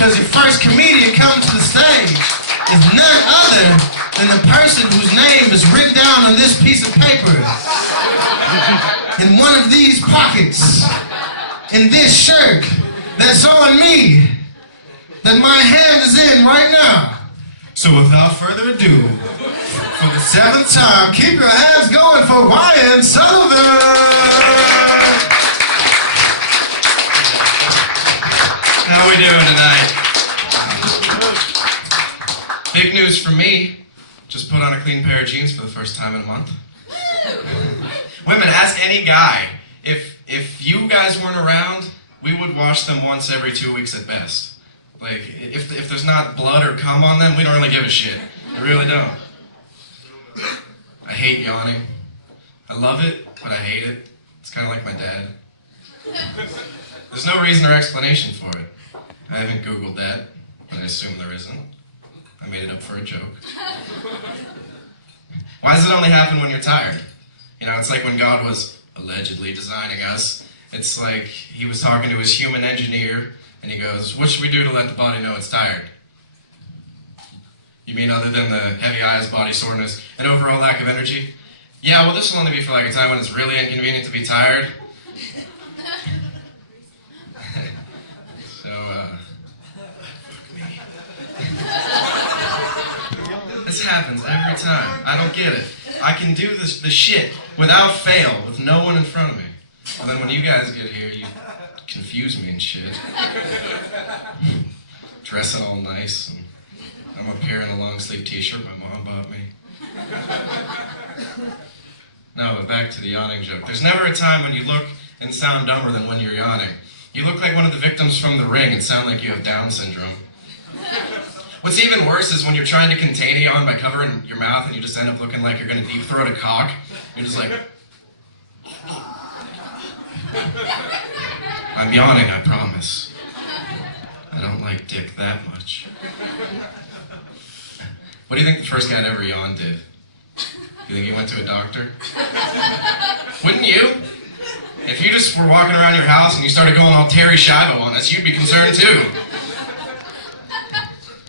Because your first comedian coming to the stage is none other than the person whose name is written down on this piece of paper, in one of these pockets, in this shirt that's on me, that my hand is in right now. So without further ado, for the 7th time, keep your hands going for Ryan Sullivan! How we doing tonight? Big news for me. Just put on a clean pair of jeans for the first time in a month. Women, ask any guy. If you guys weren't around, we would wash them once every 2 weeks at best. Like, if there's not blood or cum on them, we don't really give a shit. I really don't. I hate yawning. I love it, but I hate it. It's kind of like my dad. There's no reason or explanation for it. I haven't Googled that, but I assume there isn't. I made it up for a joke. Why does it only happen when you're tired? You know, it's like when God was allegedly designing us. It's like he was talking to his human engineer, and he goes, what should we do to let the body know it's tired? You mean other than the heavy eyes, body soreness, and overall lack of energy? Yeah, well, this will only be for like a time when it's really inconvenient to be tired. Fuck me. This happens every time. I don't get it. I can do the shit without fail, with no one in front of me. And then when you guys get here, you confuse me and shit. Dressing all nice, and I'm up here in a long sleeve t-shirt my mom bought me. No, but back to the yawning joke. There's never a time when you look and sound dumber than when you're yawning. You look like one of the victims from The Ring and sound like you have Down syndrome. What's even worse is when you're trying to contain a yawn by covering your mouth and you just end up looking like you're going to deep throat a cock. You're just like... I'm yawning, I promise. I don't like dick that much. What do you think the first guy that ever yawned did? You think he went to a doctor? Wouldn't you? If you just were walking around your house and you started going all Terry Schiavo on us, you'd be concerned too.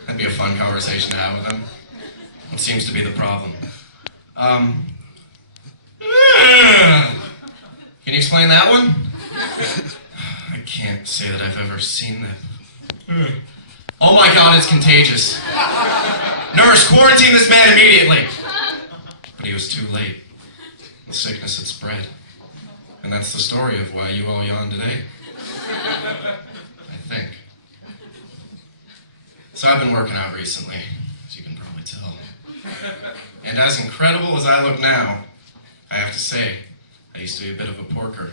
That'd be a fun conversation to have with him. What seems to be the problem? Can you explain that one? I can't say that I've ever seen that. Oh my God, it's contagious. Nurse, quarantine this man immediately. But he was too late. The sickness had spread. And that's the story of why you all yawn today. I think. So I've been working out recently, as you can probably tell. And as incredible as I look now, I have to say, I used to be a bit of a porker.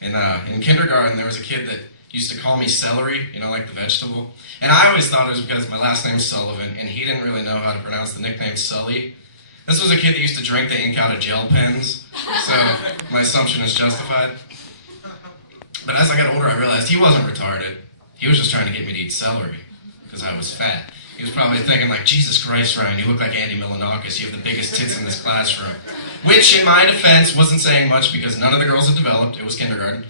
In kindergarten, there was a kid that used to call me celery, you know, like the vegetable. And I always thought it was because my last name's Sullivan, and he didn't really know how to pronounce the nickname Sully. This was a kid that used to drink the ink out of gel pens, so my assumption is justified. But as I got older, I realized he wasn't retarded. He was just trying to get me to eat celery, because I was fat. He was probably thinking like, Jesus Christ, Ryan, you look like Andy Milonakis. You have the biggest tits in this classroom. Which, in my defense, wasn't saying much because none of the girls had developed. It was kindergarten.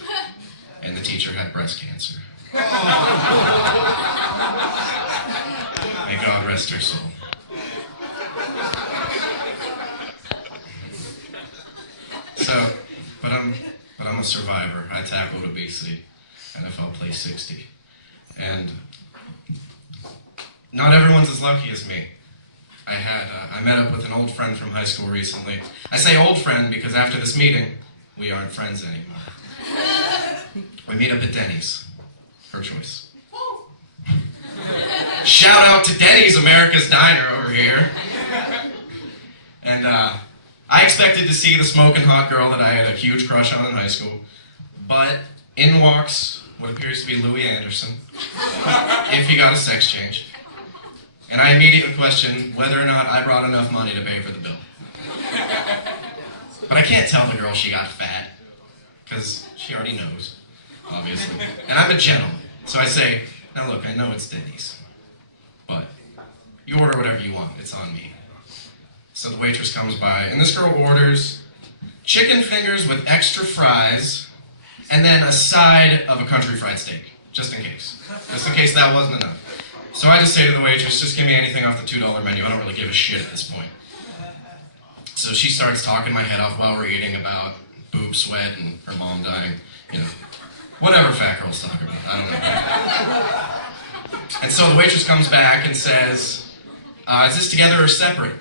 And the teacher had breast cancer. May God rest her soul. But I'm a survivor. I tackled obesity. NFL play 60. And not everyone's as lucky as me. I met up with an old friend from high school recently. I say old friend because after this meeting, we aren't friends anymore. We meet up at Denny's. Her choice. Shout out to Denny's, America's Diner over here. And I expected to see the smoking hot girl that I had a huge crush on in high school. But in walks what appears to be Louis Anderson, if he got a sex change. And I immediately questioned whether or not I brought enough money to pay for the bill. But I can't tell the girl she got fat, because she already knows, obviously. And I'm a gentleman, so I say, now look, I know it's Denny's, but you order whatever you want, it's on me. So the waitress comes by, and this girl orders chicken fingers with extra fries, and then a side of a country fried steak. Just in case. Just in case that wasn't enough. So I just say to the waitress, just give me anything off the $2 menu. I don't really give a shit at this point. So she starts talking my head off while we're eating about boob sweat and her mom dying. You know, whatever fat girls talk about. I don't know. And so the waitress comes back and says, is this together or separate?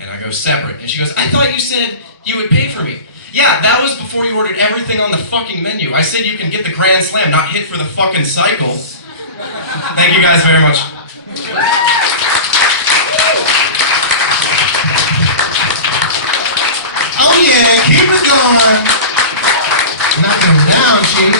And I go, separate. And she goes, I thought you said you would pay for me. Yeah, that was before you ordered everything on the fucking menu. I said you can get the Grand Slam, not hit for the fucking cycle. Thank you guys very much. Oh yeah, keep it going. Knocking them down, chief.